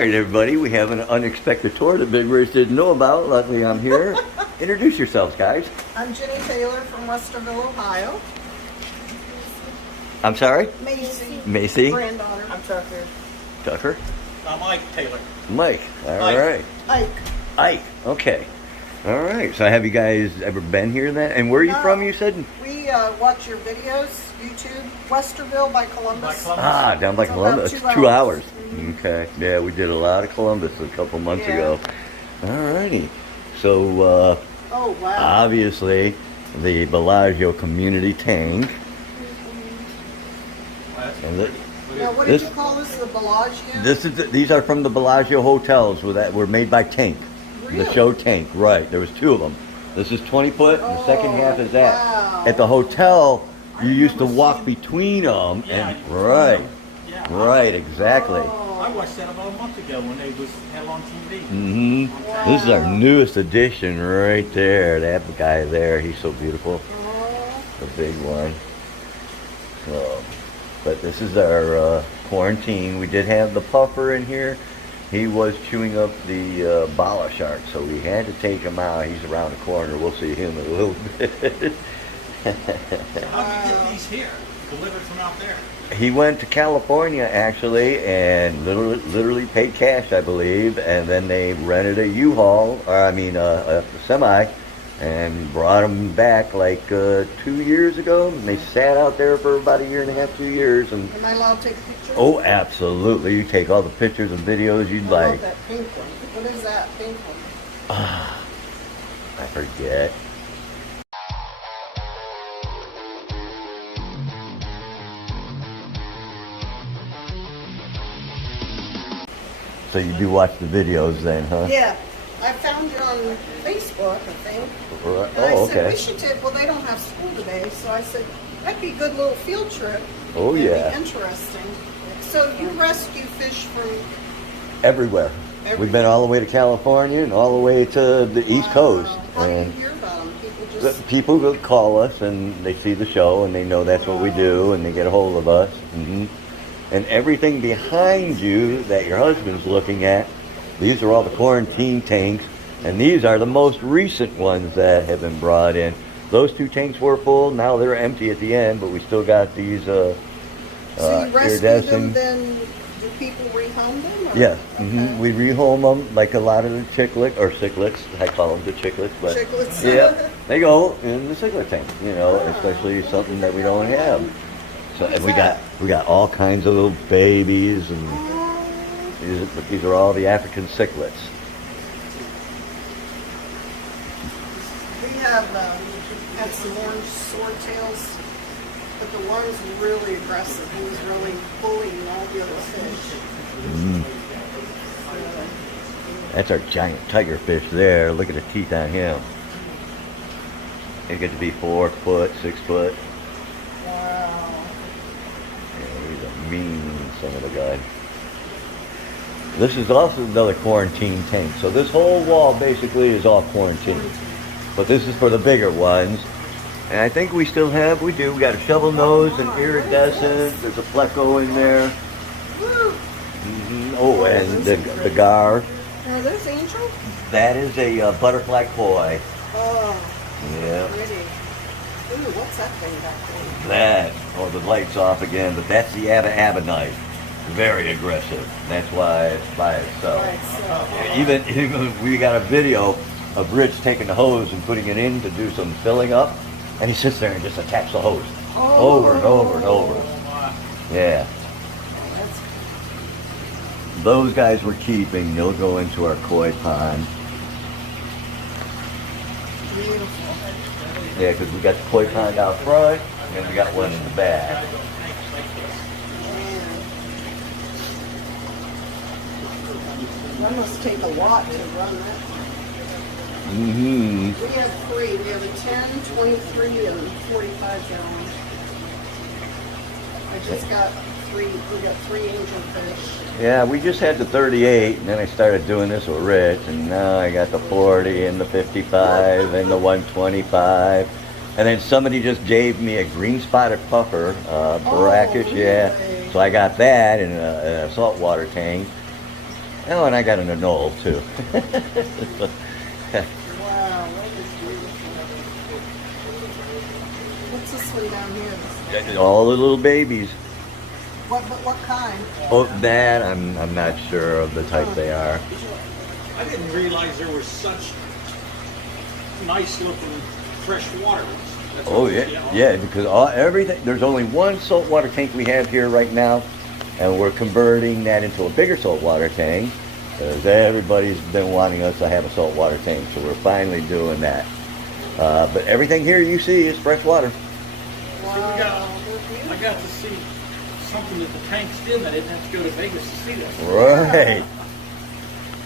All right, everybody, we have an unexpected tour that Big Fish didn't know about. Luckily, I'm here. Introduce yourselves, guys. I'm Jenny Taylor from Westerville, Ohio. I'm sorry? Macy. Macy? Granddaughter. I'm Tucker. Tucker? I'm Mike Taylor. Mike. All Ike. right. Ike. Ike. Okay. All right. So have you guys ever been here then? And where are you from, you said? We watch your videos, YouTube, Westerville by Columbus. Ah, down by It's Columbus. about 2 hours. Mm-hmm. Okay. Yeah, we did a lot of Columbus a couple months Yeah. ago. All righty. So, Oh, wow. obviously, the Bellagio community tank. And Now, what this- did you call this? The Bellagio? these are from the Bellagio hotels that were made by Tank. Really? The show Tank, right. There was 2 of them. This is 20 foot, and the second half is that. Wow. At the hotel, you used to walk between them. Yeah, And, right, Yeah, right, exactly. I watched that about a month ago when they had on TV. Mm-hmm. This is our newest addition right there. That guy there, he's so beautiful. Oh, The big one. So, but this is our quarantine. We did have the puffer in here. He was chewing up the bala shark, so we had to take him out. He's around the corner. We'll see him in a little bit. How do you get these here? Delivered from out there? He went to California actually, and literally paid cash, I believe, and then they rented a U-Haul, or I mean a semi, and brought him back like 2 years ago. And they sat out there for about 1.5 years, 2 years, and am I allowed to take a picture? oh, absolutely! You take all the pictures and videos you'd I like. love that pink one. What is that pink one? I forget. So you do watch the videos then, huh? Yeah. I found you on Facebook, I think. Right. And I Oh, said, okay. we should take, well, they don't have school today, so I said, that'd be a good little field trip. Oh, It'd yeah. be interesting. So you rescue fish from... Everywhere. We've been all the way to California and all the way to the East Coast. How do you And hear about them? People the just... people will call us and they see the show and they know that's what we do and they get a hold of us. And everything behind you that your husband's looking at, these are all the quarantine tanks, and these are the most recent ones that have been brought in. Those 2 tanks were full, now they're empty at the end, but we still got these So you rescue them, iridescent. then do people rehome them? Or? Yeah, Okay. we rehome them like a lot of the cichlid, or cichlids, I call them the cichlids, but Cichlids. yeah, they go in the cichlid tank, you know, especially something that we don't have. So, and we got all kinds of little babies, and these are all the African cichlids. We have had some orange swordtails, but the one's really aggressive. He was really bullying all the other fish. That's our giant tiger fish there. Look at the teeth on him. They get to be 4 foot, 6 foot. Wow. Yeah, he's a mean son of a gun. This is also another quarantine tank. So this whole wall basically is all quarantine. But this is for the bigger ones. And I think we still have, we do. We got a shovel nose and iridescent. There's a pleco in there. Woo. Oh, and the gar. Are those angels? That is a butterfly koi. Oh, Yeah. pretty. Ooh, what's that thing back there? That, oh, the light's off again, but that's the Abba very aggressive. That's why it's by itself. Right, so, Yeah, even we got a video of Rich taking the hose and putting it in to do some filling up, and he sits there and just attacks the hose over and over and over. Yeah. that's Those guys we're keeping. They'll go into our koi pond. beautiful. Yeah, because we got the koi pond out front, and we got one in the back. That must take a lot to run that. Mm-hmm. We have 3. We have a 10, 23, and 45 gallon. I just got 3. We got 3 angelfish. Yeah, we just had the 38, and then I started doing this with Rich, and now I got the 40 and the 55 and the 125. And then somebody just gave me a green spotted puffer, brackish, yeah. really? So I got that in a saltwater tank. Oh, and I got an anole too. Wow, that is beautiful. What's this one down here? All the little babies. What kind? Oh, that I'm not sure of the type they are. I didn't realize there was such nice looking fresh water ones. That's Oh what- yeah, because everything. There's only one saltwater tank we have here right now, and we're converting that into a bigger saltwater tank. Because everybody's been wanting us to have a saltwater tank, so we're finally doing that. But everything here you see is fresh water. Wow, I they're got to see something that the tank's in. I didn't have to go to Vegas to see this. Right.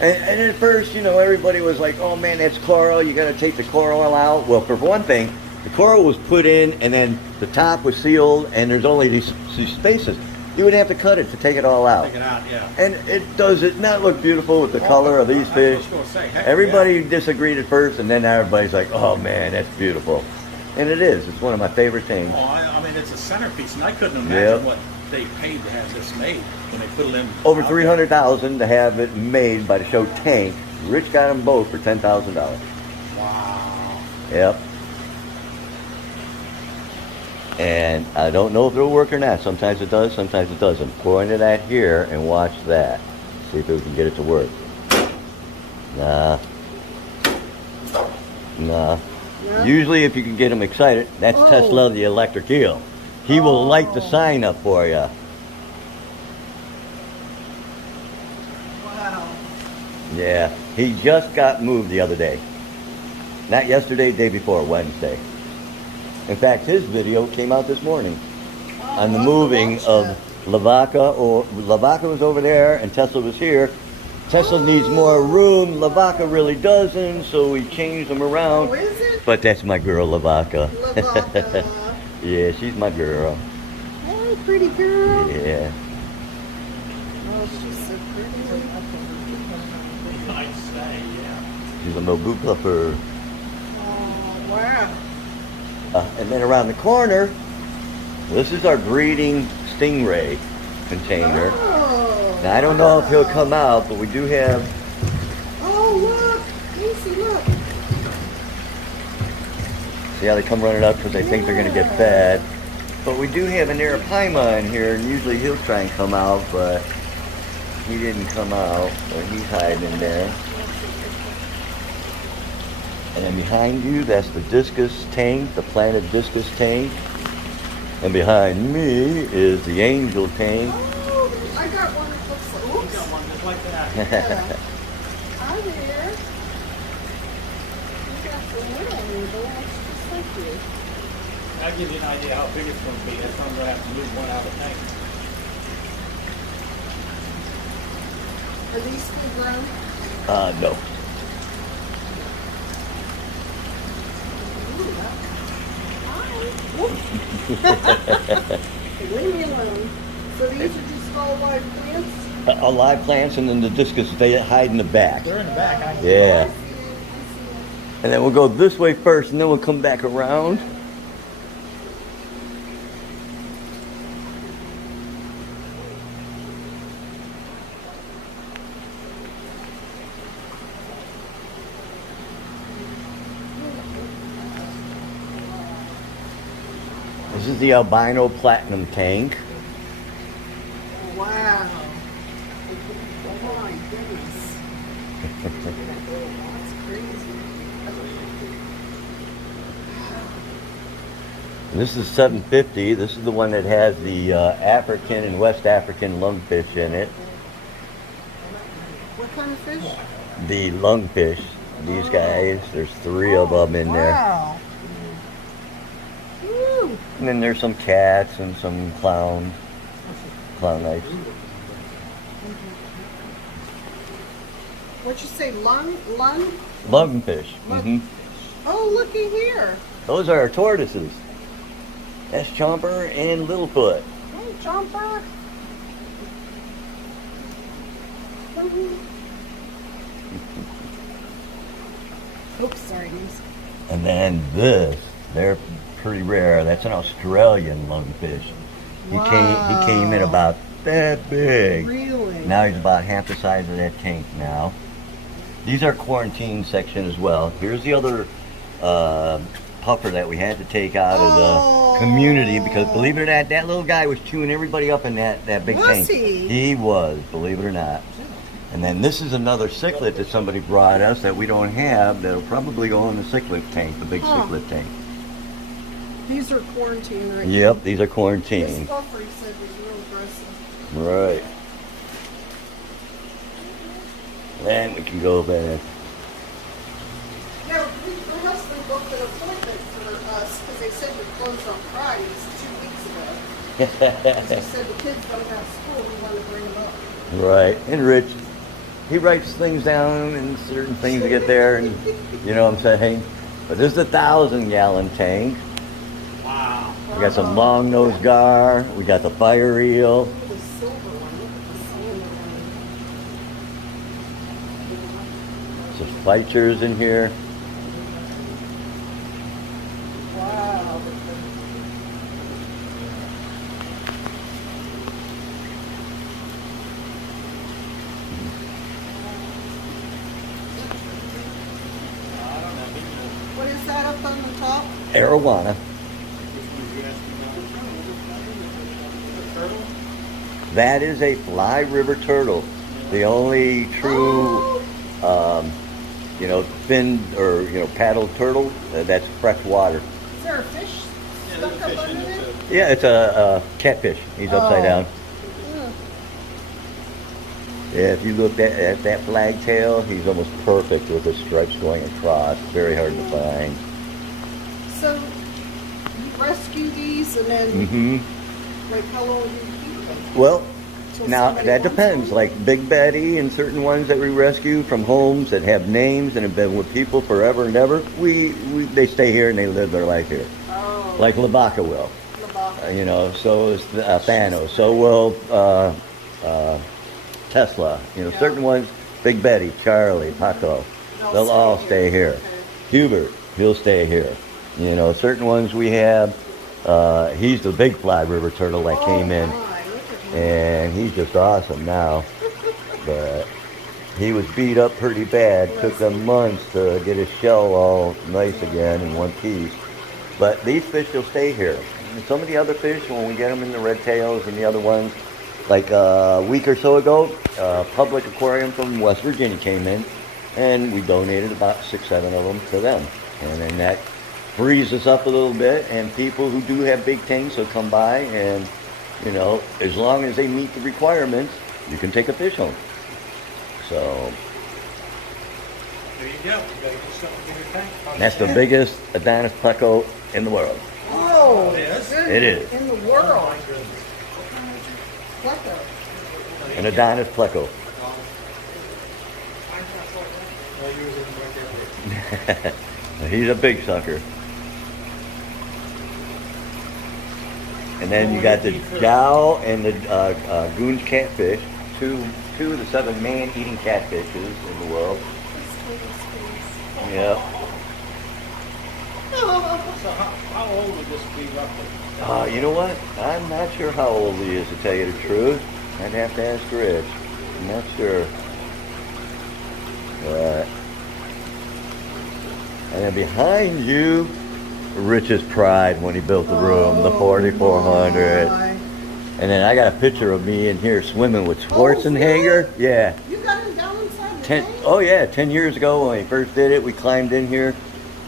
And at first, you know, everybody was like, "Oh man, that's coral. You got to take the coral out." Well, for one thing, the coral was put in, and then the top was sealed, and there's only these spaces. You would have to cut it to take it all out. Take it out, yeah. And it does it not look beautiful with the color of these fish. I was gonna say, heck, Everybody disagreed at first, and then everybody's like, "Oh man, that's beautiful," and it is. It's one of my favorite things. Oh, I mean, it's a centerpiece, and I couldn't Yep. imagine what they paid to have this made when they put it in. Over out 300,000 to have it made by the show Tank. Rich got them both for $10,000. there. Wow. Yep. And I don't know if it'll work or not. Sometimes it does, sometimes it doesn't. Point it at here and watch that. See if we can get it to work. Nah. Nah. No? Usually if you can get him excited, that's Oh. Tesla the electric eel. He will light the sign up for you. Wow. Yeah. He just got moved the other day. Not yesterday, day before, Wednesday. In fact, his video came out this morning on the moving of Lavaca. Or Lavaca was over there and Tesla was here. Tesla needs more room. Lavaca really doesn't, so we changed them around. Oh, is it? But that's my girl, Lavaca. Lavaca. Yeah, she's my girl. Hey, pretty girl. Yeah. Oh, she's so pretty. I'd say, yeah. She's a Mobu fluffer. Oh, wow. And then around the corner, this is our breeding stingray container. Oh, Now, I don't know if he'll come out, but we do have. Oh, look. Lucy, look. See how they come running up because they think they're going to get fed. But we do have an arapaima in here, and usually he'll try and come out, but he didn't come out, so he's hiding in there. And then behind you, that's the discus tank, the planted discus tank. And behind me is the angel tank. Oh, I got one that looks like, You oops. got one just like that. Yeah. Hi there. You got the one that looks just like you. That'll give you an idea how big it's going to be. That's why I'm going to have to move one out of the tank. Are these full grown? No. Ooh, hi. Leave me alone. So these are just all live plants? Live plants, and then the discus, they hide in the back. They're in the back. I Yeah. see it. And then we'll go this way first, and then we'll come back around. This is the albino platinum tank. Wow. Oh my goodness. That's crazy. This is 750. This is the one that has the African and West African lungfish in it. What kind of fish? The lungfish. These guys, there's 3 of them in there. Wow. Woo. And then there's some cats and some clown knives. What'd you say? Lung? Lungfish. hmm Oh, looky here. Those are our tortoises. That's Chomper and Littlefoot. Hey, Jumper. Come here. Oops, sorry, niece. And then this, they're pretty rare. That's an Australian lungfish. He came in Wow. about that big. Really? Now he's about half the size of that tank now. These are quarantine section as well. Here's the other puffer that we had to take out of the community because, believe it or not, that little guy was chewing everybody up in that big tank. He was, believe it or not. And then this is another cichlid that somebody brought us that we don't have that'll probably go in the cichlid tank, the big cichlid tank. These are quarantine right now. Yep, these are quarantine. This buffer, he said, was real aggressive. Right. Then we can go back. Yeah, my husband booked an appointment for us because they said we closed on Fridays 2 weeks ago. They said the kids don't have school, we want to bring them up. Right. And Rich, he writes things down and certain things to get there, and you know what I'm saying? But this is a 1,000-gallon tank. Wow. We got some long-nosed gar. We got the fire eel. Look at the silver one. Look at the Some fighters in here. Wow. What is that up on the top? Arowana. That is a fly river turtle. The only true, you know, fin or, you know, paddled turtle that's fresh water. Is there a fish stuck up under there? Yeah, it's a catfish. He's upside down. Yeah, if you look at that flag tail, he's almost perfect with the stripes going across. Very hard to find. So, you rescue these and then, like, how long do you keep them? Well, Till now somebody that wants depends. them? Like Big Betty and certain ones that we rescue from homes that have names and have been with people forever and ever, they stay here and they live their life here. Oh. Like Labaka will. Labaka. You know, so is Thanos. So will Tesla. You know, Yeah. certain ones, Big Betty, Charlie, Paco, they'll all stay here. Okay. Hubert, he'll stay here. You know, certain ones we have, he's the big fly river turtle that came in. My, look at him. And he's just awesome now. But he was beat up pretty bad. Took them months to get his shell all nice again in one piece. But these fish will stay here. And some of the other fish, when we get them in the red tails and the other ones, like a week or so ago, Public Aquarium from West Virginia came in, and we donated about 6-7 of them to them. And then that frees us up a little bit, and people who do have big tanks will come by, and you know, as long as they meet the requirements, you can take a fish home. So There you go. You gotta get something in your tank. that's the biggest Adonis pleco in the world. Oh, It is? It is. In the world. Pleco. An Adonis pleco. He's a big sucker. And then you got the jowl and the goon's catfish, two of the 7 man-eating catfishes in the world. Yep. So how old would this be roughly? You know what? I'm not sure how old he is, to tell you the truth. I'd have to ask Rich. I'm not sure. But, and then behind you, Rich's pride when he built the room, the 4,400. My. And then I got a picture of me in here swimming with Schwarzenegger. Yeah. You got him down inside the 10, tank? oh yeah, 10 years ago when he first did it, we climbed in here,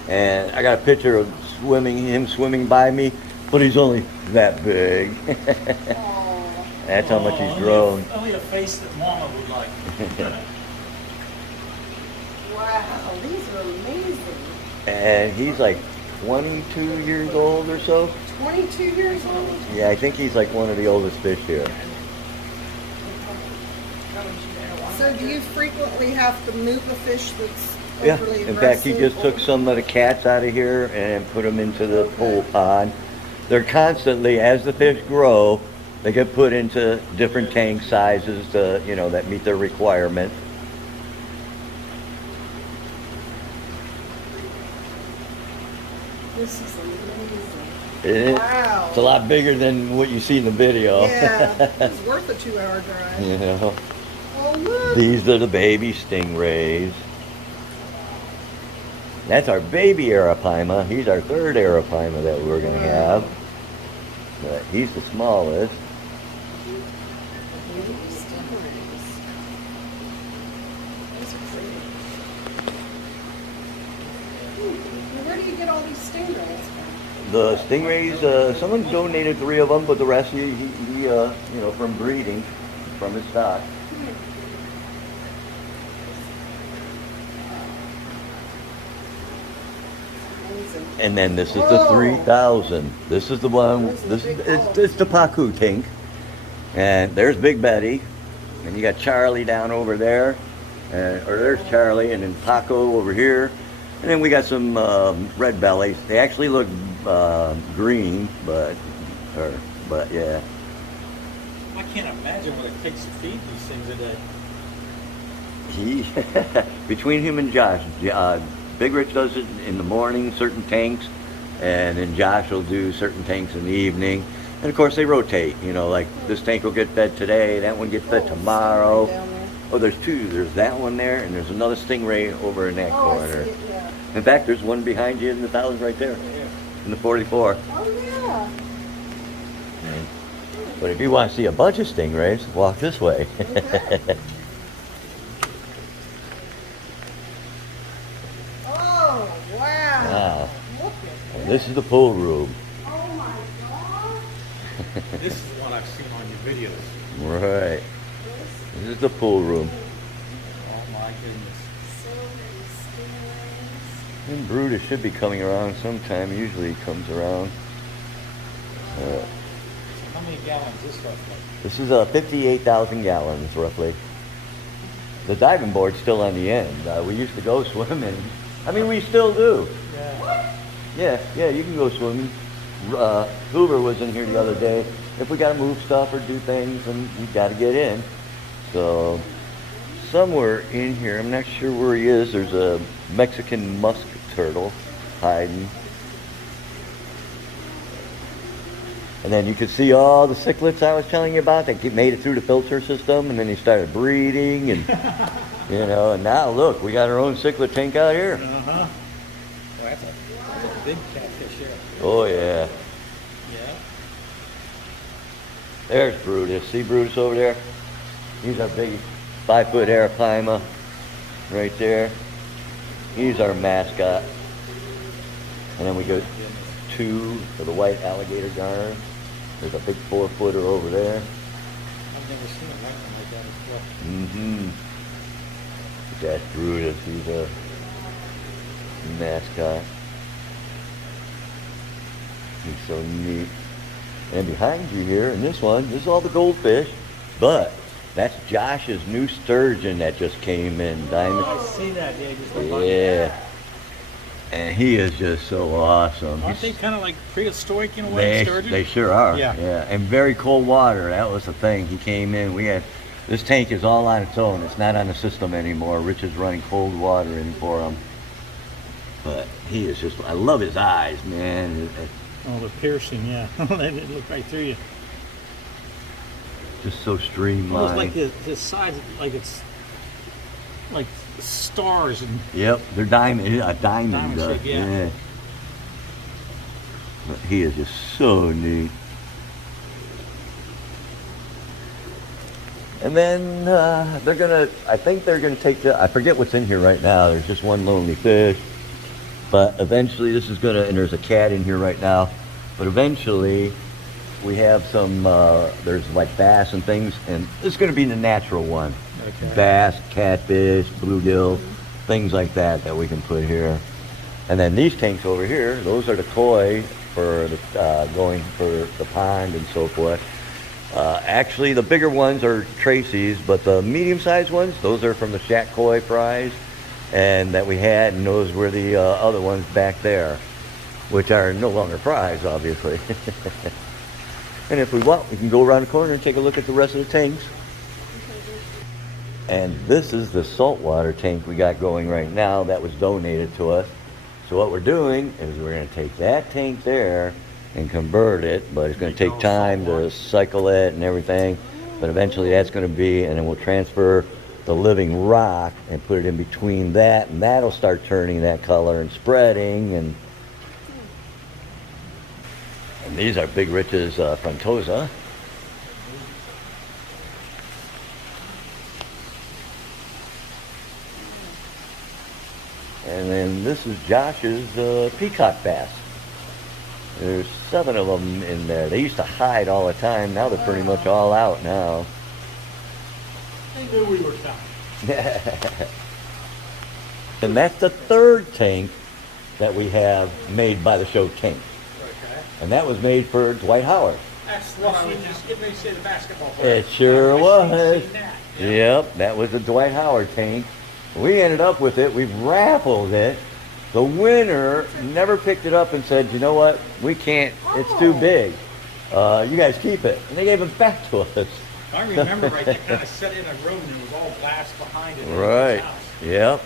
and I got a picture of him swimming by me, but he's only that big. Oh. That's how much he's grown. Only a face that Mama would like. Wow, these are amazing. And he's like 22 years old or so. 22 years old? Yeah, I think he's like one of the oldest fish here. So do you frequently have to move a fish that's Yeah, overly in fact, he aggressive just took or- some of the cats out of here and put them into the pool pond. They're constantly, as the fish grow, they get put into different tank sizes to, you know, that meet their requirements. This is amazing. It- Wow. It's a lot bigger than what you see in the video. Yeah, it's worth a 2-hour drive. You know. look. These are the baby stingrays. That's our baby arapaima. He's our third arapaima that we're going to have. But he's the smallest. Baby stingrays. Those are pretty. Where do you get all these stingrays from? The stingrays, someone donated 3 of them, but the rest he you know, from breeding, from his stock. Amazing. And then this is the 3000. This is the one. This is it's the pacu tank. And there's Big Betty, and you got Charlie down over there, or there's Charlie, and then Paco over here, and then we got some red bellies. They actually look green, but yeah. I can't imagine what it takes to feed these things a day. He between him and Josh, Big Rich does it in the morning, certain tanks, and then Josh will do certain tanks in the evening. And of course they rotate, you know, like this tank will get fed today, that one gets fed tomorrow. Oh, there's 2. There's that one there, and there's another stingray over in that corner. I see it, yeah. In fact, there's one behind you in the 1000 right there, in the 44. Oh, yeah. But if you want to see a bunch of stingrays, walk this way. Okay. Oh, wow. Wow. Look at And this is the pool room. Oh, my God. This is one I've seen on your videos. Right. This is the pool room. Oh my goodness. So many stingrays. And Brutus should be coming around sometime. Usually he comes around. How many gallons is this stuff like? This is 58,000 gallons, roughly. The diving board's still on the end. We used to go swimming. I mean, we still do. Yeah. Yeah, you can go swimming. Hoover was in here the other day. If we got to move stuff or do things, and we got to get in. So, somewhere in here, I'm not sure where he is, there's a Mexican musk turtle hiding. And then you can see all the cichlids I was telling you about. They made it through the filter system, and then they started breeding, and you know. And now look, we got our own cichlid tank out here. Well, that's a big catfish here. Oh yeah. Yeah. There's Brutus. See Brutus over there? He's our big 5-foot arapaima right there. He's our mascot. And then we go 2 for the white alligator garner. There's a big 4-footer over there. I've never seen a white one like that as well. Mm-hmm. That's Brutus. He's a mascot. He's so neat. And behind you here, in this one, this is all the goldfish, but that's Josh's new sturgeon that just came in, Diamond. I see that, yeah. Just look like Yeah. that. And he is just so awesome. Aren't they kind of like prehistoric in a way, sturgeon? They sure are. Yeah. And very cold water. That was the thing. He came in. This tank is all on its own. It's not on the system anymore. Rich is running cold water in for him. But he is just, I love his eyes, man. Oh, the piercing, yeah. They look right through you. Just so Almost streamlined. like his sides, like it's like stars and Yep, they're diamond, a diamond. Diamond shape, yeah. But he is just so neat. And then I think they're gonna take I forget what's in here right now. There's just one lonely fish. But eventually and there's a cat in here right now. But eventually we have some, there's like bass and things, and this is gonna be the natural one. Okay. Bass, catfish, bluegill, things like that we can put here. And then these tanks over here, those are the koi for the, going for the pond and so forth. Actually, the bigger ones are Tracy's, but the medium-sized ones, those are from the Shack Koi prize, and that we had, and those were the other ones back there, which are no longer prize, obviously. And if we want, we can go around the corner and take a look at the rest of the tanks. And this is the saltwater tank we got going right now that was donated to us. So what we're doing is we're going to take that tank there and convert it, but it's going to take time to cycle it and everything. But eventually that's going to be, and then we'll transfer the living rock and put it in between that, and that'll start turning that color and spreading. And these are Big Rich's frontosa. And then this is Josh's peacock bass. There's 7 of them in there. They used to hide all the time. Now they're pretty much all out now. They knew we were coming. And that's the 3rd tank that we have made by the show Tank. Okay. And that was made for Dwight Howard. That's what I was just getting ready to say, the basketball player. It sure was. Seen that. Yep, that was the Dwight Howard tank. We ended up with it. We've raffled it. The winner never picked it up and said, you know what, we can't, it's too big. You guys keep it. And they gave it back to us. If I remember right, they kind of set in a room and it was all glass behind it. Right, yep.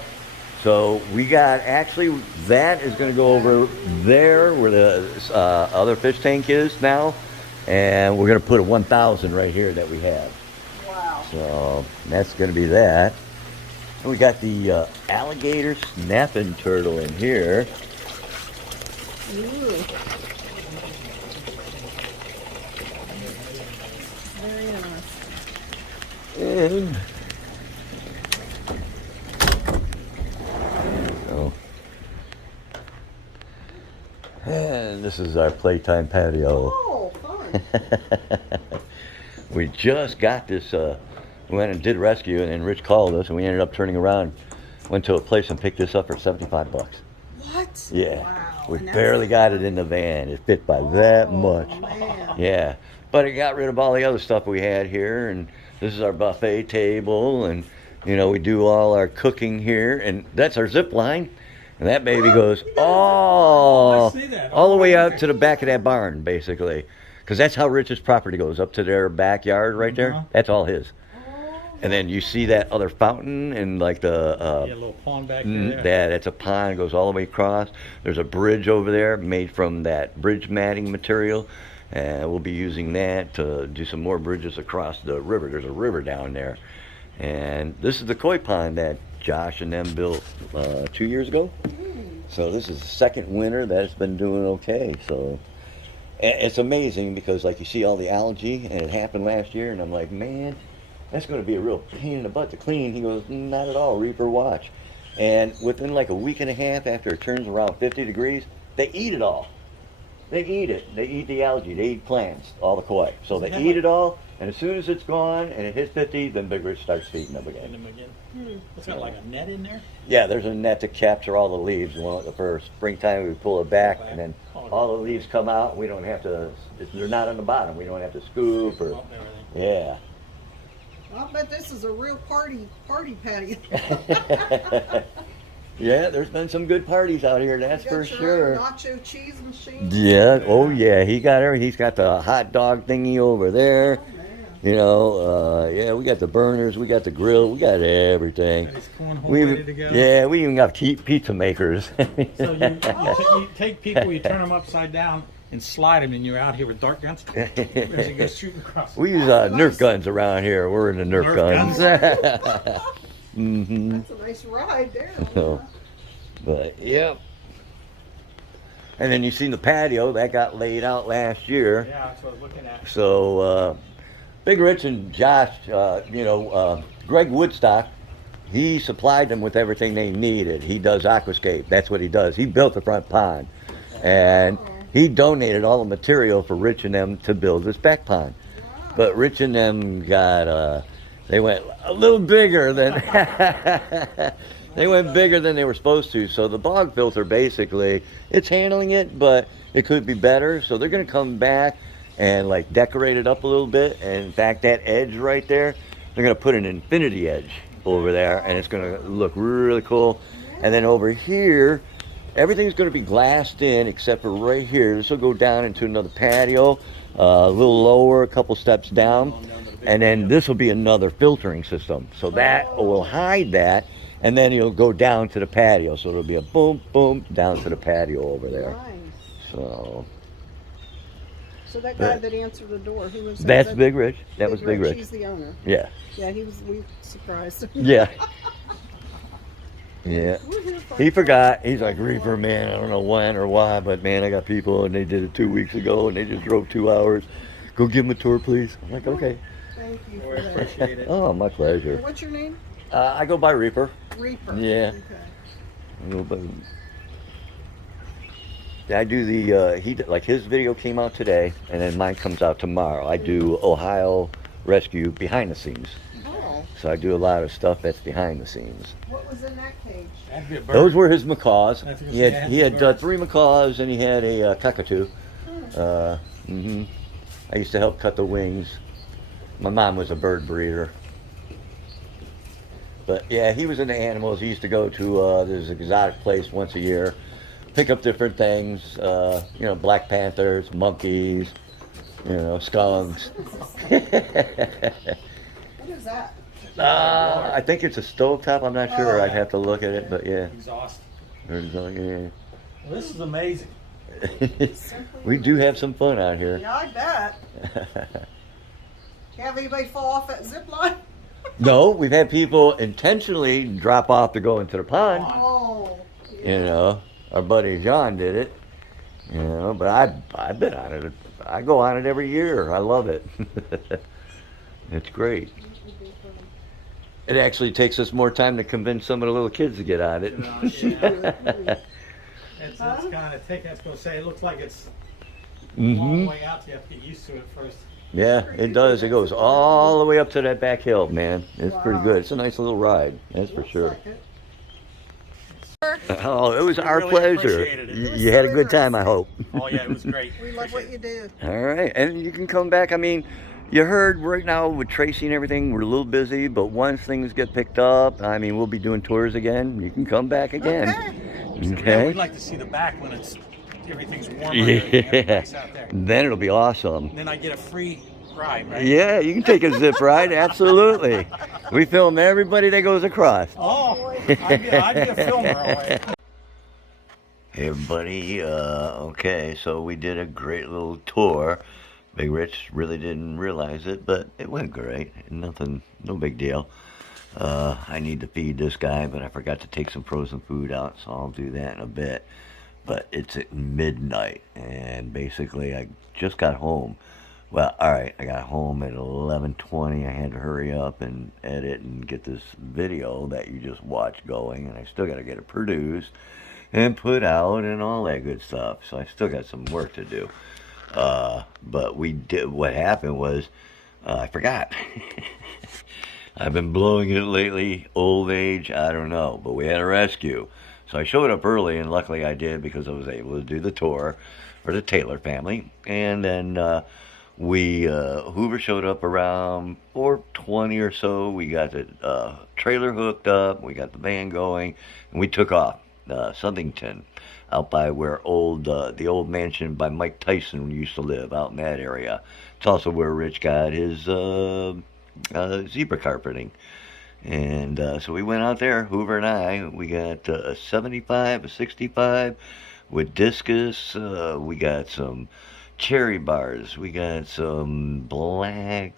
So we got, actually, that is going to go over there where the other fish tank is now. And we're going to put a 1,000 right here that we have. Wow. So that's going to be that. And we got the alligator snapping turtle in here. Ooh. Very nice. And so, and this is our playtime patio. Oh, fun. We just got this, we went and did rescue, and then Rich called us, and we ended up turning around, went to a place and picked this up for 75 bucks. What? Yeah. Wow. We And that's- barely got it in the van. It fit by that much. Man. Yeah. But it got rid of all the other stuff we had here, and this is our buffet table, and you know, we do all our cooking here, and that's our zip line. And that baby goes all the way out to the back of that barn, basically. Because that's how Rich's property goes, up to their backyard right there. That's all his. And then you see that other fountain and like the Yeah, a little pond back there. that's a pond, goes all the way across. There's a bridge over there made from that bridge matting material, and we'll be using that to do some more bridges across the river. There's a river down there. And this is the koi pond that Josh and them built 2 years ago. So this is the 2nd winter that it's been doing okay. So it's amazing because like you see all the algae, and it happened last year, and I'm like, man, that's going to be a real pain in the butt to clean. He goes, not at all, Reaper, watch. And within like a week and a half after it turns around 50 degrees, they eat it all. They eat it. They eat the algae. They eat plants, all the koi. So they eat it all, and as soon as it's gone and it hits 50, then Big Rich starts feeding them again. It's got like a net in there? Yeah, there's a net to capture all the leaves. For springtime, we pull it back, and then all the leaves come out. We don't have to, they're not on the bottom. We don't have to scoop or, yeah. I bet this is a real party patio. Yeah, there's been some good parties out here, that's You for got your sure. own nacho cheese machine. Yeah, oh yeah, he got everything. He's got the hot dog thingy over there. Oh, man. You know, yeah, we got the burners, we got the grill, we got everything. Got his cornhole ready to go. Yeah, we even got pizza makers. So you take people, you turn them upside down and slide them, and you're out here with dart guns. As you go shooting across. We use Nerf guns around here. We're in the Nerf guns. Mm-hmm. That's a nice ride there. So, but yep. And then you seen the patio that got laid out last year. Yeah, that's what I was looking at. So Big Rich and Josh, Greg Woodstock, he supplied them with everything they needed. He does aquascape. That's what he does. He built the front pond, and he donated all the material for Rich and them to build this back pond. But Rich and them got they went a little bigger than they went bigger than they were supposed to. So the bog filter, basically, it's handling it, but it could be better. So they're going to come back and like decorate it up a little bit. And in fact, that edge right there, they're going to put an infinity edge over there, and it's going to look really cool. And then over here, everything's going to be glassed in except for right here. This will go down into another patio, a little lower, a couple steps down. And then this will be another filtering system. So that will hide that, and then it'll go down to the patio. So it'll be a boom, boom, down to the patio over there. Nice. So So that guy that answered the door, who was that? That's Big Rich. That was Big Rich. He's the owner. Yeah. Yeah, we surprised him. Yeah. Yeah. We're here for He forgot. He's like, Reaper, man, I don't know when or why, but man, I got people and they did it 2 weeks ago and they just drove 2 hours. Go give them a tour, please. I'm like, okay. Thank you We for that. appreciate it. Oh, my pleasure. What's your name? I go by Reaper. Reaper. Yeah. Okay. I go by... I do the, like his video came out today and then mine comes out tomorrow. I do Ohio rescue behind the scenes. Oh, So I do a lot of stuff that's behind the scenes. what was in that cage? That'd be a bird. Those were his macaws. I think He it's- had, yeah, he had birds. 3 macaws and he had a cockatoo. I used to help cut the wings. My mom was a bird breeder. But yeah, he was into animals. He used to go to this exotic place once a year, pick up different things, you know, black panthers, monkeys, you know, skunks. What is that? I think it's a stovetop. I'm not sure. Oh. I'd have to look at it, but yeah. Exhaust. There's, yeah. Well, this is amazing. We do have some fun out here. Yeah, I bet. Have anybody fall off that zip line? No, we've had people intentionally drop off to go into the pond. Oh. You know, our buddy John did it. You know, but I've been on it. I go on it every year. I love it. It's great. It actually takes us more time to convince some of the little kids to get on it. You know, yeah. It's kind of thick. I was going to say, it looks like it's a long way out. You have to get used to it first. Yeah, it does. It goes all the way up to that back hill, man. It's pretty Wow. good. It's a nice little ride. That's for Looks sure. like it. Oh, it was our really pleasure. appreciated it. You had a good time, I hope. Oh, yeah, it was great. We love what you do. All right, and you can come back. I mean, you heard right now with Tracy and everything, we're a little busy, but once things get picked up, I mean, we'll be doing tours again. You can come back again. Okay. Yeah, Okay. we'd like to see the back when everything's warmer and everybody's out there. Then it'll be awesome. And then I get a free ride, right? Yeah, you can take a zip ride, absolutely. We film everybody that goes across. Oh, I'd be a filmer. All right. Hey everybody, okay, so we did a great little tour. Big Rich really didn't realize it, but it went great. Nothing, no big deal. I need to feed this guy, but I forgot to take some frozen food out, so I'll do that in a bit. But it's at midnight, and basically I just got home. Well, alright, I got home at 11:20. I had to hurry up and edit and get this video that you just watched going, and I still got to get it produced and put out and all that good stuff. So I still got some work to do. But what happened was, I forgot. I've been blowing it lately, old age, I don't know, but we had a rescue. So I showed up early, and luckily I did because I was able to do the tour for the Taylor family. And then Hoover showed up around 4:20 or so. We got the trailer hooked up, we got the van going, and we took off. Southington, out by where the old mansion by Mike Tyson used to live, out in that area. It's also where Rich got his zebra carpeting. And so we went out there, Hoover and I. We got a 75, a 65 with discus. We got some cherry bars. We got some black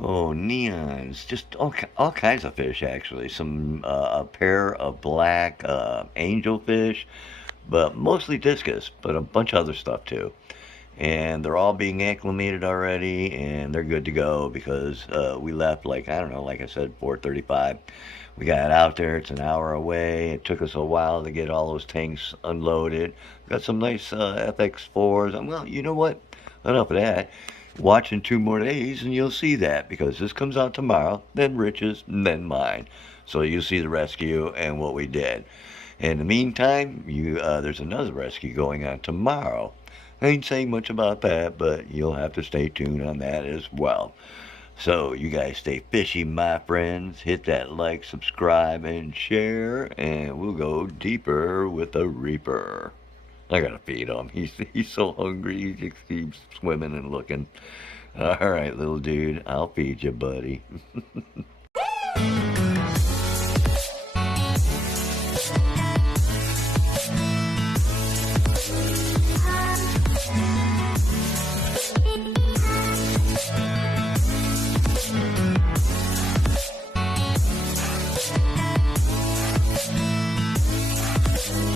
neons, just all kinds of fish, actually. Some a pair of black angelfish, but mostly discus, but a bunch of other stuff too. And they're all being acclimated already, and they're good to go because we left, like, I don't know, like I said, 4:35. We got out there. It's an hour away. It took us a while to get all those tanks unloaded. Got some nice FX4s. Well, you know what? Enough of that. Watch in 2 more days and you'll see that, because this comes out tomorrow, then Rich's, and then mine. So you'll see the rescue and what we did. In the meantime, there's another rescue going on tomorrow. I ain't saying much about that, but you'll have to stay tuned on that as well. So you guys stay fishy, my friends. Hit that like, subscribe, and share, and we'll go deeper with the Reaper. I gotta feed him. He's so hungry. He just keeps swimming and looking. All right, little dude. I'll feed you, buddy.